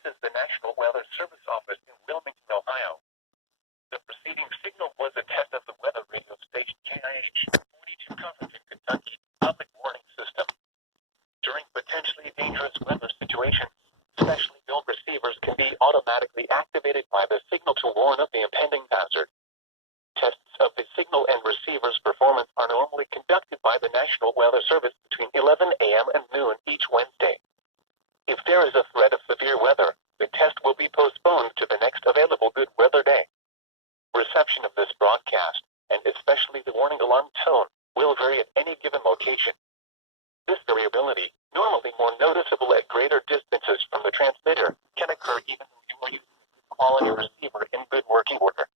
This is the National Weather Service office in Wilmington, Ohio. The preceding signal was a test of the weather radio station GIH 42 Covington, Kentucky public warning system. During potentially dangerous weather situations, specially built receivers can be automatically activated by the signal to warn of the impending hazard. Tests of the signal and receiver's performance are normally conducted by the National Weather Service between 11 a.m. and noon each Wednesday. If there is a threat of severe weather, the test will be postponed to the next available good weather day. Reception of this broadcast, and especially the warning alarm tone, will vary at any given location. This variability, normally more noticeable at greater distances from the transmitter, can occur even when you are using a quality receiver in good working order.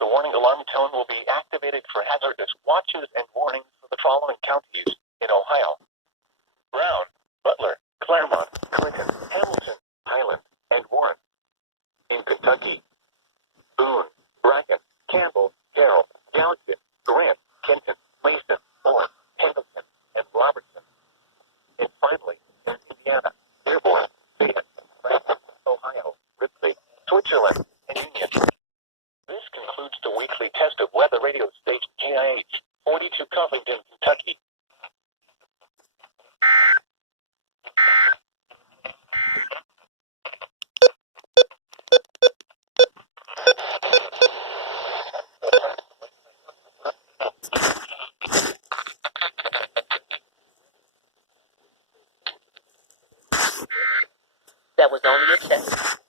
The warning alarm tone will be activated for hazardous watches and warnings for the following counties in Ohio: Brown, Butler, Claremont, Clinton, Hamilton, Highland, and Warren. In Kentucky: Boone, Bracken, Campbell, Carroll, Gallatin, Grant, Kenton, Mason, Orr, Pendleton, and Robertson. And finally, in Indiana: Dearborn, Fayette, Franklin, Ohio, Ripley, Switzerland, and Union. This concludes the weekly test of weather radio station GIH 42 Covington, Kentucky. That was only a test.